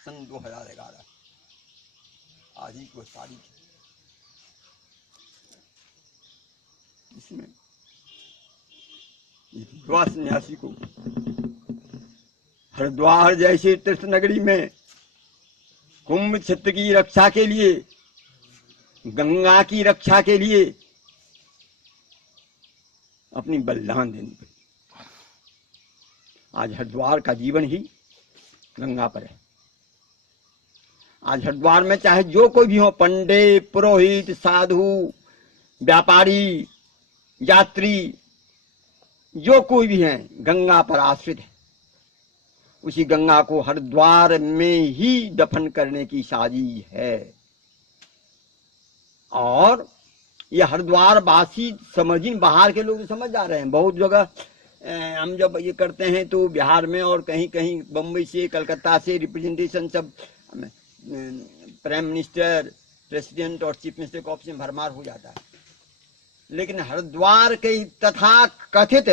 सन 2011, आज ही को तारीख है। इसमें युवा सन्यासी को हरिद्वार जैसे तीर्थ नगरी में कुंभ क्षेत्र की रक्षा के लिए, गंगा की रक्षा के लिए अपनी बलिदान देनी पड़ी। आज हरिद्वार का जीवन ही गंगा पर है। आज हरिद्वार में चाहे जो कोई भी हो, पंडित, पुरोहित, साधु, व्यापारी, यात्री, जो कोई भी है, गंगा पर आश्रित है। उसी गंगा को हरिद्वार में ही दफन करने की साजिश है। और ये हरिद्वार वासी समझिन, बाहर के लोग समझ जा रहे हैं। बहुत जगह हम जब ये करते हैं तो बिहार में और कहीं कहीं बम्बई से, कलकत्ता से रिप्रेजेंटेशन सब प्राइम मिनिस्टर, प्रेसिडेंट और चीफ मिनिस्टर के ऑफिस में भरमार हो जाता है। लेकिन हरिद्वार के तथा कथित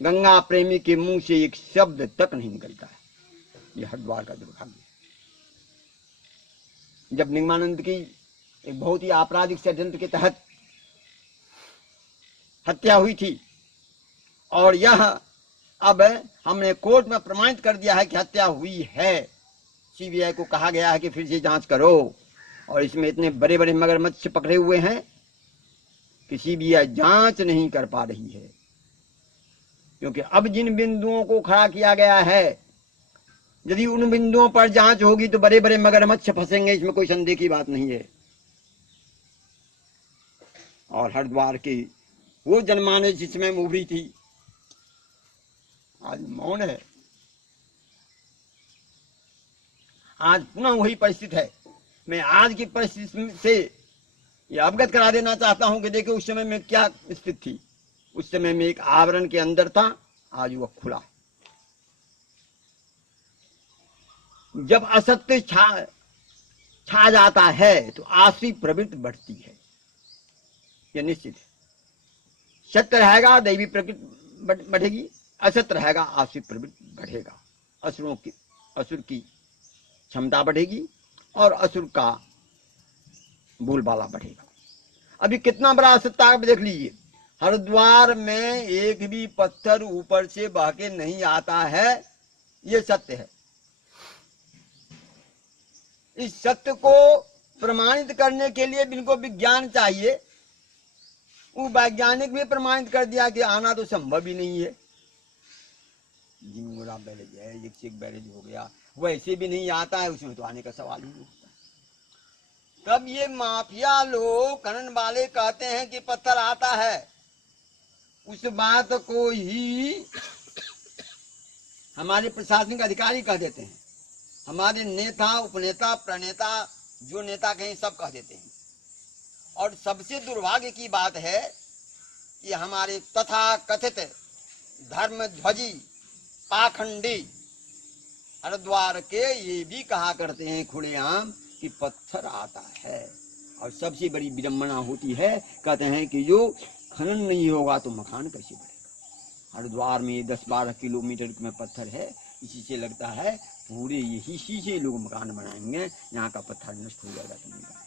गंगा प्रेमी के मुंह से एक शब्द तक नहीं निकलता है। यह हरिद्वार का दुर्भाग्य है। जब निगमानंद की एक बहुत ही आपराधिक षड्यंत्र के तहत हत्या हुई थी और यह अब हमने कोर्ट में प्रमाणित कर दिया है कि हत्या हुई है, सीबीआई को कहा गया है कि फिर से जांच करो। और इसमें इतने बड़े बड़े मगरमच्छ पकड़े हुए हैं कि सीबीआई जांच नहीं कर पा रही है, क्योंकि अब जिन बिंदुओं को खड़ा किया गया है, यदि उन बिंदुओं पर जांच होगी तो बड़े बड़े मगरमच्छ फंसेंगे, इसमें कोई संदेह की बात नहीं है। और हरिद्वार की वो जनमानस जिसमें उभरी थी, आज मौन है। आज पुनः वही परिस्थिति है। मैं आज की परिस्थिति से ये अवगत करा देना चाहता हूं कि देखिए उस समय में क्या स्थिति थी। उस समय में एक आवरण के अंदर था, आज वह खुला। जब असत्य छा जाता है तो आसुरी प्रवृत्ति बढ़ती है, यह निश्चित है। सत्य रहेगा, दैवी प्रवृत्ति बढ़ेगी, असत्य रहेगा, आसुरी प्रवृत्ति बढ़ेगा। असुर की क्षमता बढ़ेगी और असुर का बोलबाला बढ़ेगा। अभी कितना बड़ा असत्य आप देख लीजिए। हरिद्वार में एक भी पत्थर ऊपर से बह के नहीं आता है, ये सत्य है। इस सत्य को प्रमाणित करने के लिए इनको विज्ञान चाहिए। वो वैज्ञानिक भी प्रमाणित कर दिया कि आना तो संभव ही नहीं है। जिंगुरा बैरेज है, एक से एक बैरेज हो गया, वैसे भी नहीं आता है, उसमें तो आने का सवाल ही नहीं होता। तब ये माफिया लोग, खनन वाले कहते हैं कि पत्थर आता है। उस बात को ही हमारे प्रशासनिक अधिकारी कह देते हैं, हमारे नेता, उपनेता, प्रणेता, जो नेता कहें सब कह देते हैं। और सबसे दुर्भाग्य की बात है कि हमारे तथा कथित धर्मध्वजी पाखंडी हरिद्वार के ये भी कहा करते हैं खुलेआम कि पत्थर आता है। और सबसे बड़ी विडंबना होती है, कहते हैं कि जो खनन नहीं होगा तो मकान कैसे बढ़ेगा। हरिद्वार में 10-12 किलोमीटर में पत्थर है, इसी से लगता है पूरे यही से लोग मकान बनाएंगे, यहाँ का पत्थर नष्ट हो जाएगा तो नहीं बनाएंगे।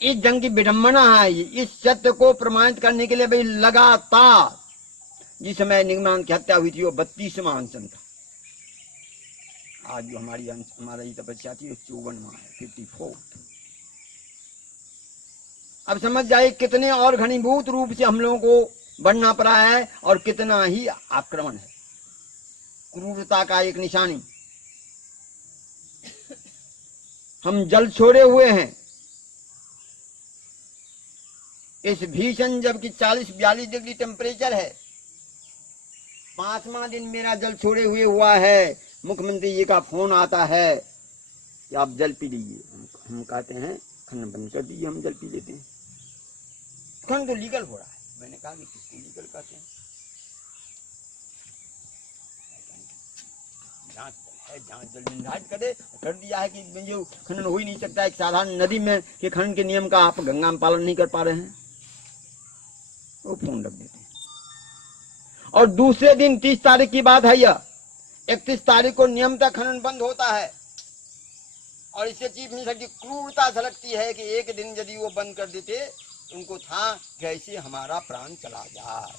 इस जंग की विडंबना है। इस सत्य को प्रमाणित करने के लिए भाई लगातार, जिस समय निगमानंद की हत्या हुई थी वो 32वां अनशन था। आज जो हमारा ये तपस्या थी 54वां है, 54। अब समझ जाए कितने और घनीभूत रूप से हम लोगों को बढ़ना पड़ा है और कितना ही आक्रमण है, क्रूरता का एक निशानी। हम जल छोड़े हुए हैं। इस भीषण जबकि 40-42 डिग्री टेम्परेचर है, 5वां दिन मेरा जल छोड़े हुए हुआ है। मुख्यमंत्री जी का फोन आता है कि आप जल पी लीजिए। हम कहते हैं खनन बंद कर दीजिए, हम जल पी लेते हैं। खनन तो लीगल हो रहा है। मैंने कहा कि किसको लीगल कहते हैं? जांच है, जांच जल निर्धारित कर दिया है कि जो खनन हो ही नहीं सकता। एक साधारण नदी में के खनन के नियम का आप गंगा में पालन नहीं कर पा रहे हैं, वो फोन रख देते हैं। और दूसरे दिन 30 तारीख की बात है यह 31 तारीख को नियमतः खनन बंद होता है। और इससे चीफ मिनिस्टर की क्रूरता झलकती है कि एक दिन यदि वो बंद कर देते, उनको था कैसे हमारा प्राण चला जाए।